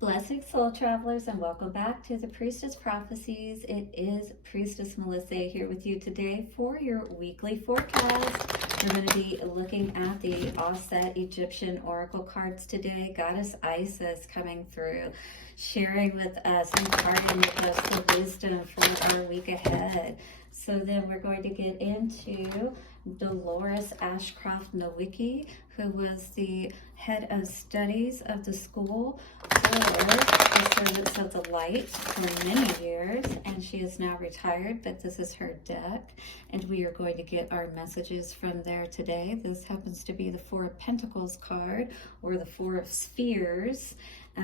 Blessed soul travelers, and welcome back to the Priestess Prophecies. It is Priestess Melissae here with you today for your weekly forecast. We're going to be looking at the Auset Egyptian Oracle cards today. Goddess Isis coming through, sharing with us, imparting with us the wisdom for our week ahead. So then we're going to get into Dolores Ashcroft Nowicki, who was the head of studies of the school for the Servants of the Light for many years, and she is now retired, but this is her deck, and we are going to get our messages from there today. This happens to be the Four of Pentacles card, or the Four of Spheres,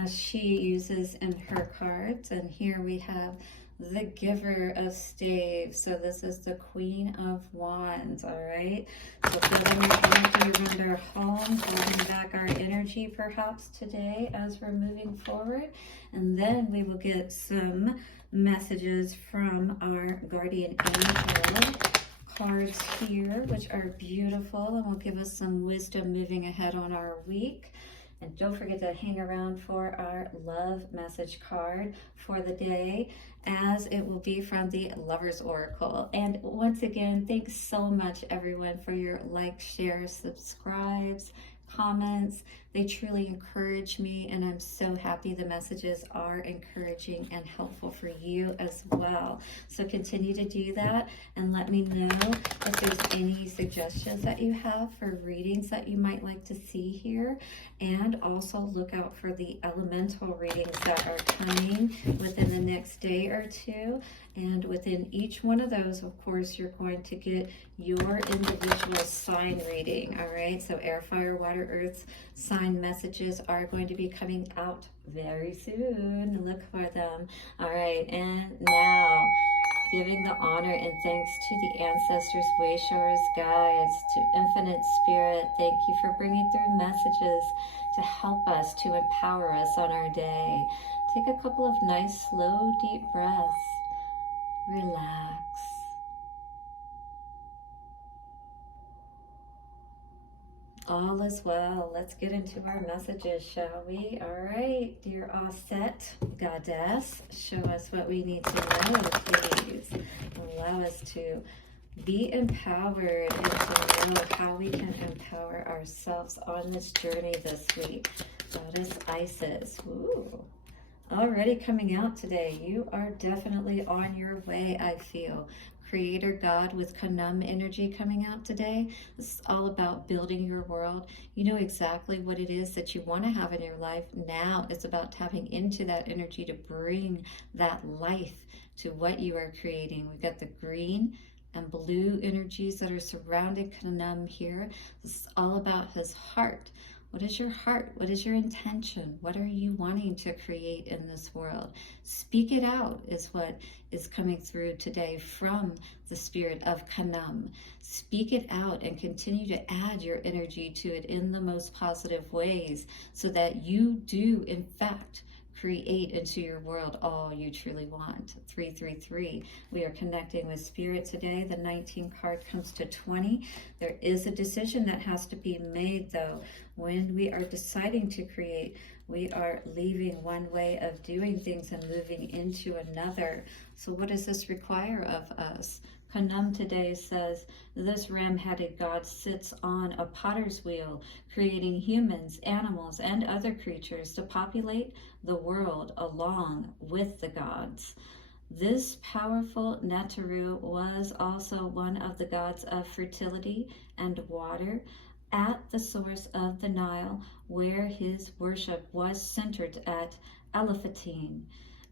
as she uses in her cards. And here we have the Giver of Staves. So this is the Queen of Wands, all right? So feeling your energy around our home, holding back our energy perhaps today as we're moving forward. And then we will get some messages from our guardian angel cards here, which are beautiful and will give us some wisdom moving ahead on our week. And don't forget to hang around for our love message card for the day, as it will be from the Lover's Oracle. And once again, thanks so much everyone for your likes, shares, subscribes, comments. They truly encourage me, and I'm so happy the messages are encouraging and helpful for you as well. So continue to do that, and let me know if there's any suggestions that you have for readings that you might like to see here. And also look out for the elemental readings that are coming within the next day or two. And within each one of those, of course, you're going to get your individual sign reading, all right? So air, fire, water, earth sign messages are going to be coming out very soon. Look for them. All right, and now giving the honor and thanks to the ancestors, wayshowers, guides, to infinite spirit. Thank you for bringing through messages to help us, to empower us on our day. Take a couple of nice, slow, deep breaths. Relax. All is well. Let's get into our messages, shall we? All right, dear Auset Goddess, show us what we need to know, please. Allow us to be empowered and to know how we can empower ourselves on this journey this week. Goddess Isis. Ooh. Already coming out today. You are definitely on your way, I feel. Creator God with Khnum energy coming out today. This is all about building your world. You know exactly what it is that you want to have in your life. Now it's about tapping into that energy to bring that life to what you are creating. We've got the green and blue energies that are surrounding Khnum here. This is all about his heart. What is your heart? What is your intention? What are you wanting to create in this world? Speak it out is what is coming through today from the spirit of Khnum. Speak it out and continue to add your energy to it in the most positive ways so that you do, in fact, create into your world all you truly want. 333. We are connecting with spirit today. The 19 card comes to 20. There is a decision that has to be made, though. When we are deciding to create, we are leaving one way of doing things and moving into another. So what does this require of us? Khnum today says, this ram-headed God sits on a potter's wheel, creating humans, animals, and other creatures to populate the world along with the gods. This powerful Netaru was also one of the gods of fertility and water at the source of the Nile, where his worship was centered at Elephantine,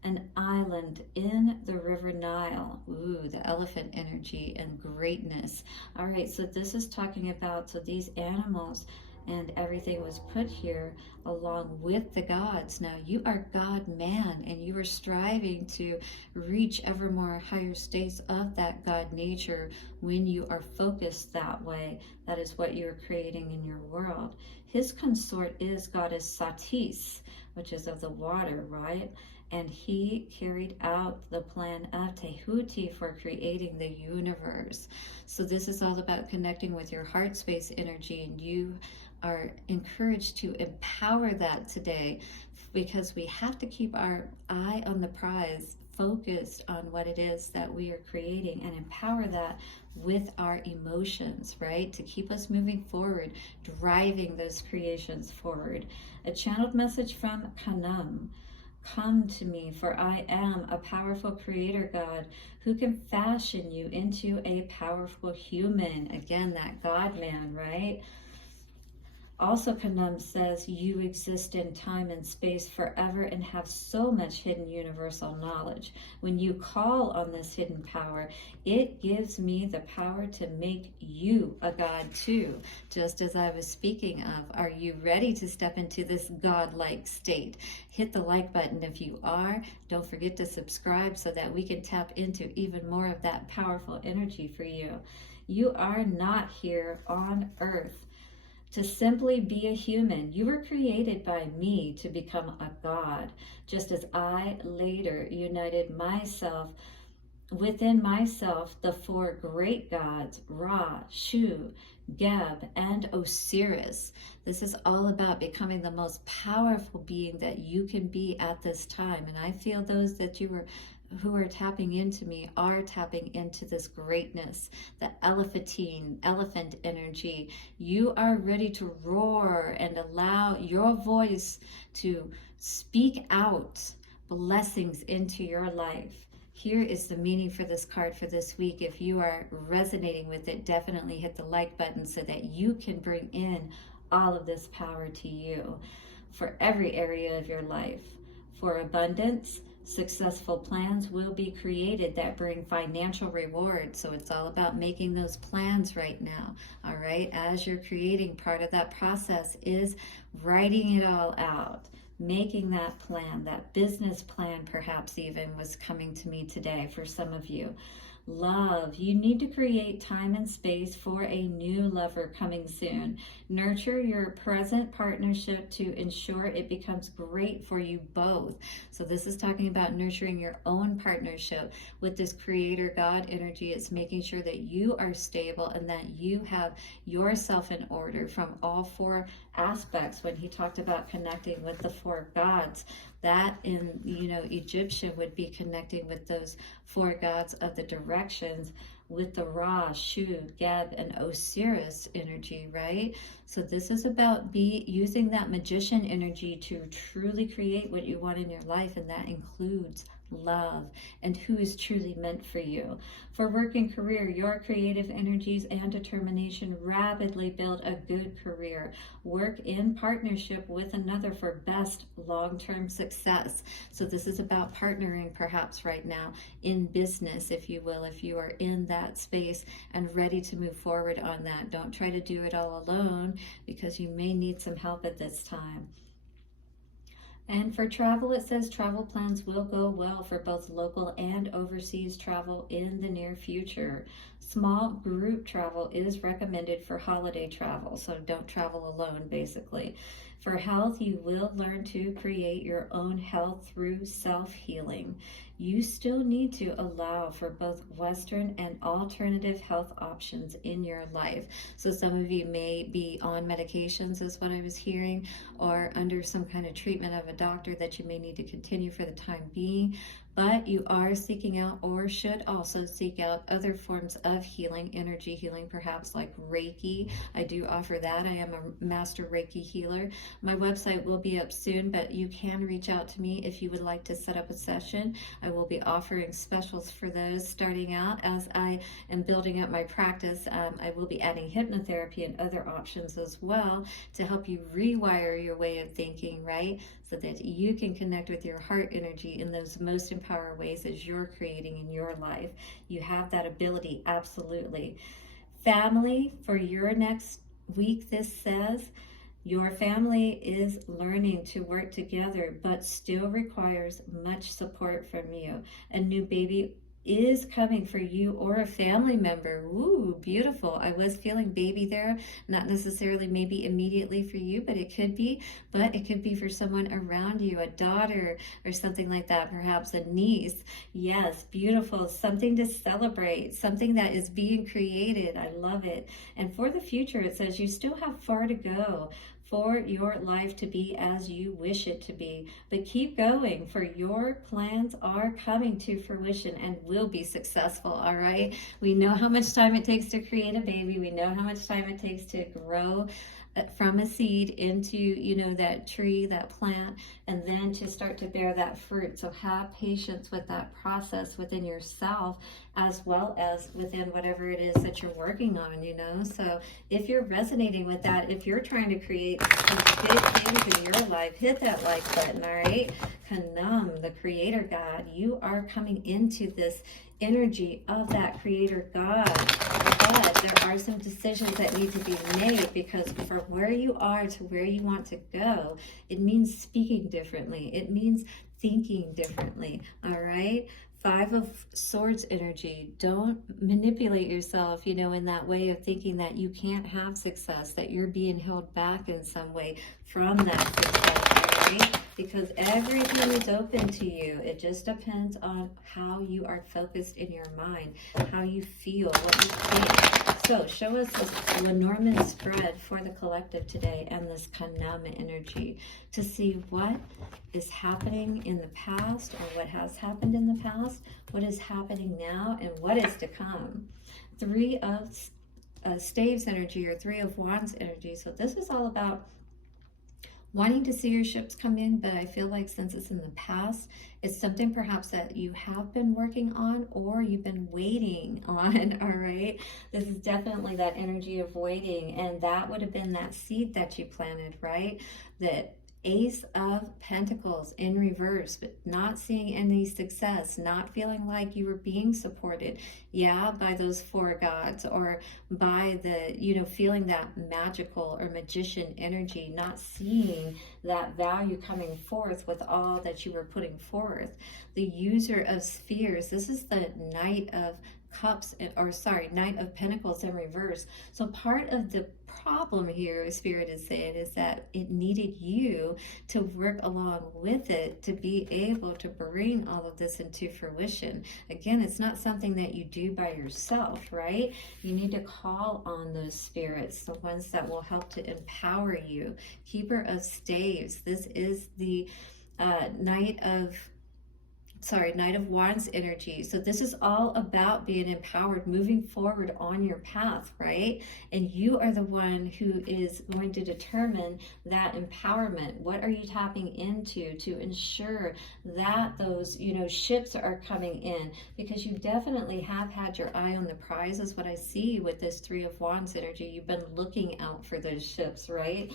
an island in the river Nile. Ooh, the elephant energy and greatness. All right, so this is talking about, so these animals and everything was put here along with the gods. Now you are God-man, and you are striving to reach ever more higher states of that God nature when you are focused that way. That is what you're creating in your world. His consort is goddess Satis, which is of the water, right? And he carried out the plan of Tehuti for creating the universe. So this is all about connecting with your heart space energy, and you are encouraged to empower that today. because we have to keep our eye on the prize, focused on what it is that we are creating, and empower that with our emotions, right? To keep us moving forward, driving those creations forward. A channeled message from Khnum. Come to me, for I am a powerful creator God who can fashion you into a powerful human. Again, that God man, right? Also, Khnum says, you exist in time and space forever and have so much hidden universal knowledge. When you call on this hidden power, it gives me the power to make you a God too, just as I was speaking of. Are you ready to step into this God-like state? Hit the like button if you are. Don't forget to subscribe so that we can tap into even more of that powerful energy for you. You are not here on earth to simply be a human. You were created by me to become a God, just as I later united myself within myself the four great gods, Ra, Shu, Geb, and Osiris. This is all about becoming the most powerful being that you can be at this time. And I feel those that who are tapping into me are tapping into this greatness, the elephant energy. You are ready to roar and allow your voice to speak out blessings into your life. Here is the meaning for this card for this week. If you are resonating with it, definitely hit the like button so that you can bring in all of this power to you for every area of your life. For abundance, successful plans will be created that bring financial reward. So it's all about making those plans right now. All right. As you're creating, part of that process is writing it all out, making that plan, that business plan perhaps even was coming to me today for some of you. Love. You need to create time and space for a new lover coming soon. Nurture your present partnership to ensure it becomes great for you both. So this is talking about nurturing your own partnership with this creator God energy. It's making sure that you are stable and that you have yourself in order from all four aspects. When he talked about connecting with the four gods, that in Egyptian would be connecting with those four gods of the directions with the Ra, Shu, Geb, and Osiris energy, right? So this is about using that magician energy to truly create what you want in your life, and that includes love and who is truly meant for you. For work and career, your creative energies and determination rapidly build a good career. Work in partnership with another for best long-term success. So this is about partnering perhaps right now in business, if you will, if you are in that space and ready to move forward on that. Don't try to do it all alone, because you may need some help at this time. And for travel, it says travel plans will go well for both local and overseas travel in the near future. Small group travel is recommended for holiday travel, so don't travel alone, basically. For health, you will learn to create your own health through self-healing. You still need to allow for both Western and alternative health options in your life. So some of you may be on medications, is what I was hearing, or under some kind of treatment of a doctor that you may need to continue for the time being. But you are seeking out, or should also seek out, other forms of healing, energy healing, perhaps like Reiki. I do offer that. I am a master Reiki healer. My website will be up soon, but you can reach out to me if you would like to set up a session. I will be offering specials for those starting out. As I am building up my practice, I will be adding hypnotherapy and other options as well to help you rewire your way of thinking, right? So that you can connect with your heart energy in those most empowered ways as you're creating in your life. You have that ability, absolutely. Family, for your next week, this says, your family is learning to work together, but still requires much support from you. A new baby is coming for you or a family member. Ooh, beautiful. I was feeling baby there, not necessarily maybe immediately for you, but it could be for someone around you, a daughter or something like that, perhaps a niece. Yes, beautiful. Something to celebrate, something that is being created. I love it. And for the future, it says you still have far to go for your life to be as you wish it to be. But keep going, for your plans are coming to fruition and will be successful, all right? We know how much time it takes to create a baby. We know how much time it takes to grow from a seed into, you know, that tree, that plant, and then to start to bear that fruit. So have patience with that process within yourself, as well as within whatever it is that you're working on, you know. So if you're resonating with that, if you're trying to create some big things in your life, hit that like button, all right? Khnum, the Creator God, you are coming into this energy of that Creator God. But there are some decisions that need to be made, because from where you are to where you want to go, it means speaking differently. It means thinking differently, all right? 5 of Swords energy. Don't manipulate yourself, you know, in that way of thinking that you can't have success, that you're being held back in some way from that success, right? Because everything is open to you. It just depends on how you are focused in your mind, how you feel, what you think. So show us this Lenormand spread for the collective today, and this Khnum energy, to see what is happening in the past, or what has happened in the past, what is happening now, and what is to come. 3 of Staves energy, or 3 of Wands energy. So this is all about wanting to see your ships come in, but I feel like since it's in the past, it's something perhaps that you have been working on, or you've been waiting on, all right? This is definitely that energy of waiting, and that would have been that seed that you planted, right? That Ace of Pentacles in reverse, but not seeing any success, not feeling like you were being supported, yeah, by those 4 gods, or by the, you know, feeling that magical or magician energy, not seeing that value coming forth with all that you were putting forth. The User of Spheres, this is the Knight of Cups, or sorry, Knight of Pentacles in reverse. So part of the problem here, Spirit is saying, is that it needed you to work along with it to be able to bring all of this into fruition. Again, it's not something that you do by yourself, right? You need to call on those spirits, the ones that will help to empower you. Keeper of Staves, this is the Knight of Wands energy. So this is all about being empowered, moving forward on your path, right? And you are the one who is going to determine that empowerment. What are you tapping into to ensure that those, you know, ships are coming in? Because you definitely have had your eye on the prize, is what I see with this 3 of Wands energy. You've been looking out for those ships, right?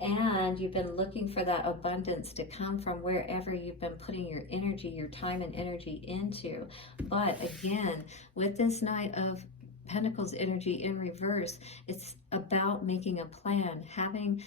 And you've been looking for that abundance to come from wherever you've been putting your energy, your time and energy into. But again, with this Knight of Pentacles energy in reverse, it's about making a plan, having,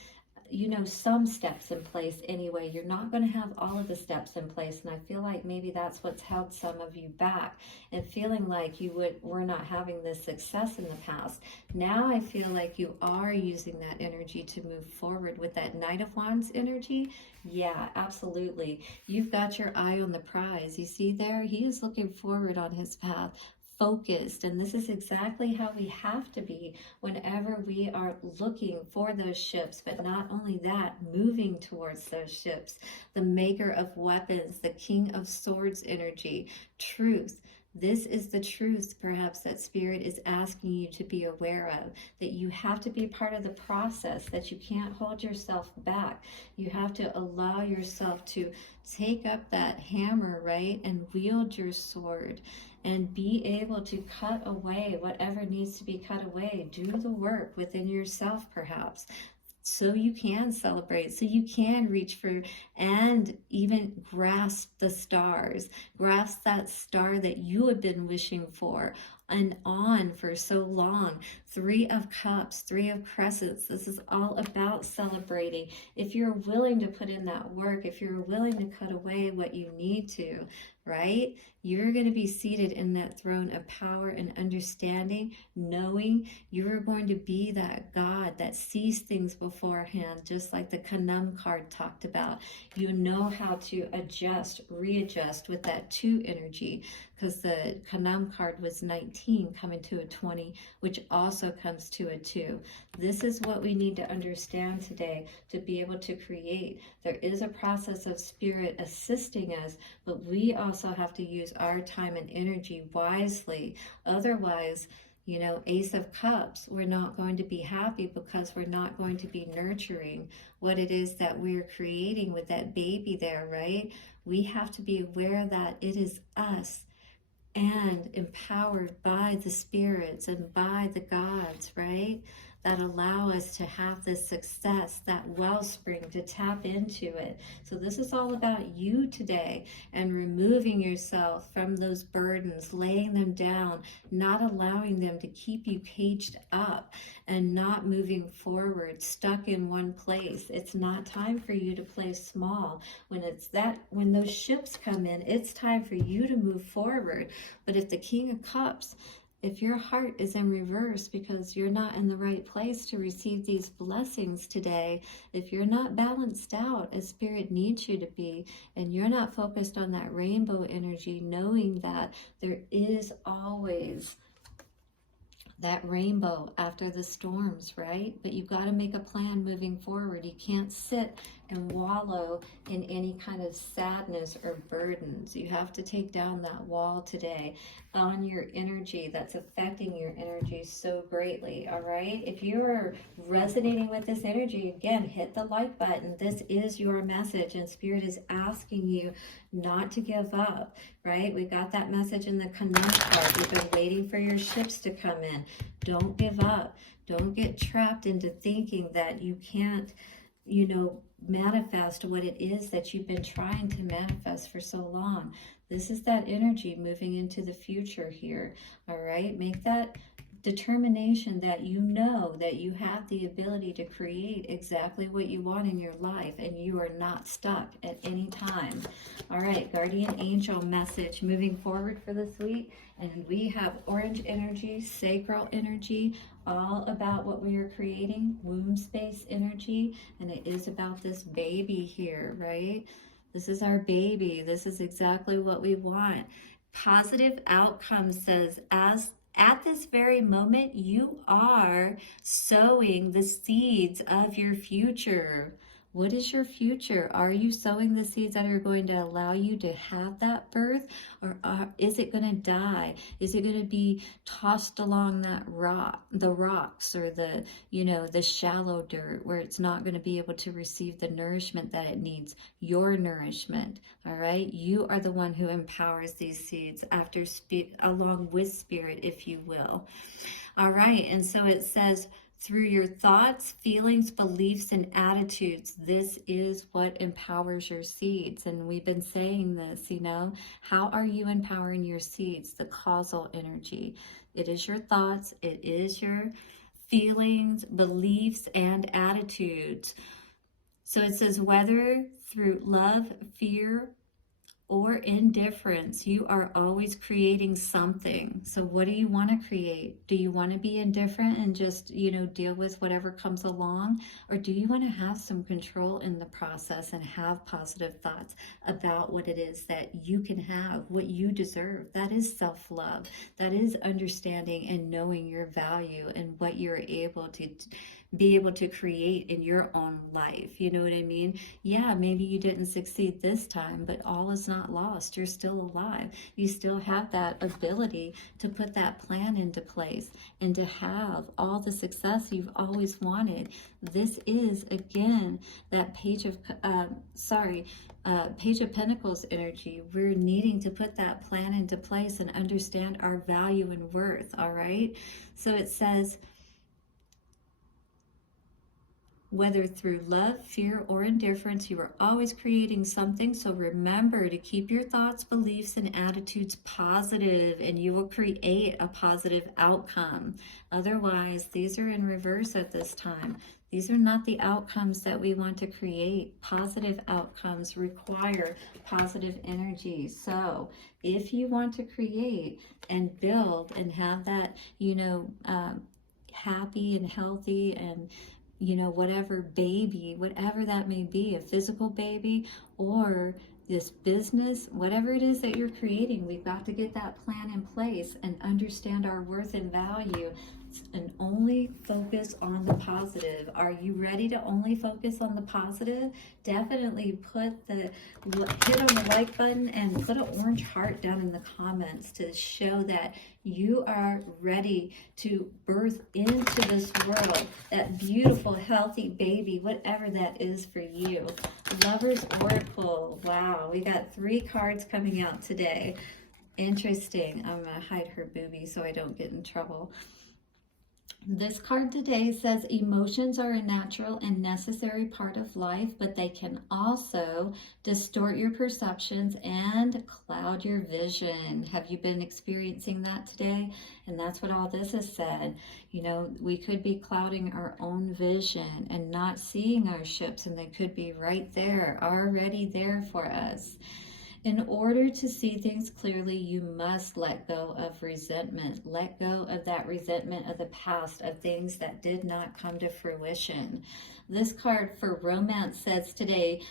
you know, some steps in place anyway. You're not going to have all of the steps in place, and I feel like maybe that's what's held some of you back, and feeling like you were not having this success in the past. Now I feel like you are using that energy to move forward with that Knight of Wands energy. Yeah, absolutely. You've got your eye on the prize. You see there, he is looking forward on his path, focused, and this is exactly how we have to be whenever we are looking for those ships. But not only that, moving towards those ships. The Maker of Weapons, the King of Swords energy, truth. This is the truth, perhaps, that Spirit is asking you to be aware of, that you have to be part of the process, that you can't hold yourself back. You have to allow yourself to take up that hammer, right, and wield your sword, and be able to cut away whatever needs to be cut away. Do the work within yourself, perhaps, so you can celebrate, so you can reach for and even grasp the stars, grasp that star that you have been wishing for and on for so long. 3 of Cups, 3 of Crescents. This is all about celebrating. If you're willing to put in that work, if you're willing to cut away what you need to, right? You're going to be seated in that throne of power and understanding, knowing you're going to be that God that sees things beforehand, just like the Khnum card talked about. You know how to adjust, readjust with that 2 energy. because the Khnum card was 19 coming to a 20, which also comes to a 2. This is what we need to understand today to be able to create. There is a process of spirit assisting us, but we also have to use our time and energy wisely. Otherwise, you know, Ace of Cups, we're not going to be happy because we're not going to be nurturing what it is that we're creating with that baby there, right? We have to be aware that it is us and empowered by the spirits and by the gods, right? That allow us to have this success, that wellspring, to tap into it. So this is all about you today, and removing yourself from those burdens, laying them down, not allowing them to keep you caged up and not moving forward, stuck in one place. It's not time for you to play small. When those ships come in, it's time for you to move forward. But if the King of Cups, if your heart is in reverse because you're not in the right place to receive these blessings today, if you're not balanced out as Spirit needs you to be, and you're not focused on that rainbow energy, knowing that there is always that rainbow after the storms, right? But you've got to make a plan moving forward. You can't sit and wallow in any kind of sadness or burdens. You have to take down that wall today on your energy that's affecting your energy so greatly, all right? If you're resonating with this energy, again, hit the like button. This is your message, and Spirit is asking you not to give up, right? We got that message in the Khnum card. You've been waiting for your ships to come in. Don't give up. Don't get trapped into thinking that you can't, you know, manifest what it is that you've been trying to manifest for so long. This is that energy moving into the future here, all right? Make that determination that you know that you have the ability to create exactly what you want in your life, and you are not stuck at any time. All right, guardian angel message moving forward for this week, and we have orange energy, sacral energy, all about what we are creating, womb space energy, and it is about this baby here, right? This is our baby. This is exactly what we want. Positive outcome says, as at this very moment, you are sowing the seeds of your future. What is your future? Are you sowing the seeds that are going to allow you to have that birth? Or is it going to die? Is it going to be tossed along that the rocks, or the, you know, the shallow dirt where it's not going to be able to receive the nourishment that it needs? Your nourishment, all right? You are the one who empowers these seeds along with Spirit, if you will. All right, and so it says, through your thoughts, feelings, beliefs, and attitudes, this is what empowers your seeds. And we've been saying this, you know, how are you empowering your seeds? The causal energy. It is your thoughts, it is your feelings, beliefs, and attitudes. So it says, whether through love, fear, or indifference, you are always creating something. So what do you want to create? Do you want to be indifferent and just, you know, deal with whatever comes along? Or do you want to have some control in the process and have positive thoughts about what it is that you can have, what you deserve? That is self-love. That is understanding and knowing your value and what you're able to be able to create in your own life. You know what I mean? Yeah, maybe you didn't succeed this time, but all is not lost. You're still alive. You still have that ability to put that plan into place and to have all the success you've always wanted. This is, again, that Page of Pentacles energy. We're needing to put that plan into place and understand our value and worth, all right? So it says, whether through love, fear, or indifference, you are always creating something. So remember to keep your thoughts, beliefs, and attitudes positive, and you will create a positive outcome. Otherwise, these are in reverse at this time. These are not the outcomes that we want to create. Positive outcomes require positive energy. So if you want to create and build and have that, you know, happy and healthy and, you know, whatever baby, whatever that may be, a physical baby or this business, whatever it is that you're creating, we've got to get that plan in place and understand our worth and value, and only focus on the positive. Are you ready to only focus on the positive? Definitely hit on the like button and put an orange heart down in the comments to show that you are ready to birth into this world that beautiful, healthy baby, whatever that is for you. Lover's Oracle. Wow, we got 3 cards coming out today. Interesting. I'm going to hide her booby so I don't get in trouble. This card today says emotions are a natural and necessary part of life, but they can also distort your perceptions and cloud your vision. Have you been experiencing that today? And that's what all this has said. You know, we could be clouding our own vision and not seeing our ships, and they could be right there, already there for us. In order to see things clearly, you must let go of resentment. Let go of that resentment of the past, of things that did not come to fruition. This card for romance says today,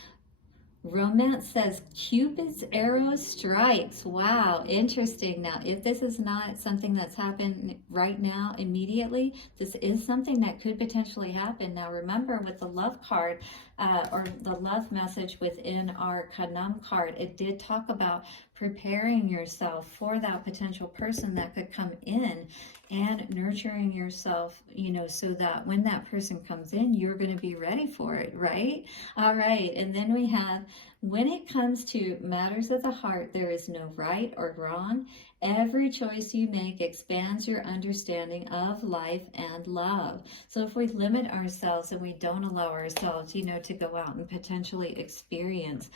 romance says Cupid's arrow strikes. Wow, interesting. Now, if this is not something that's happened right now, immediately, this is something that could potentially happen. Now, remember with the love card, or the love message within our Khnum card, it did talk about preparing yourself for that potential person that could come in, and nurturing yourself, you know, so that when that person comes in, you're going to be ready for it, right? All right, and then we have, when it comes to matters of the heart, there is no right or wrong. Every choice you make expands your understanding of life and love. So if we limit ourselves and we don't allow ourselves, you know, to go out and potentially experience,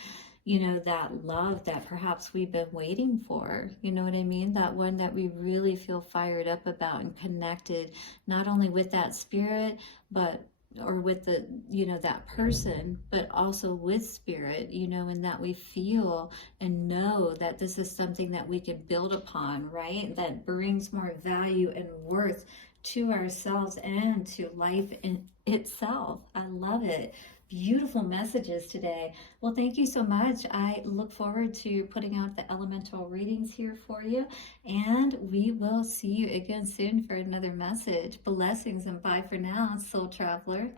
you know, that love that perhaps we've been waiting for, you know what I mean? That one that we really feel fired up about and connected, not only with that spirit, but or with the, you know, that person, but also with spirit, you know, and that we feel and know that this is something that we can build upon, right? That brings more value and worth to ourselves and to life in itself. I love it. Beautiful messages today. Well, thank you so much. I look forward to putting out the elemental readings here for you, and we will see you again soon for another message. Blessings and bye for now, soul traveler.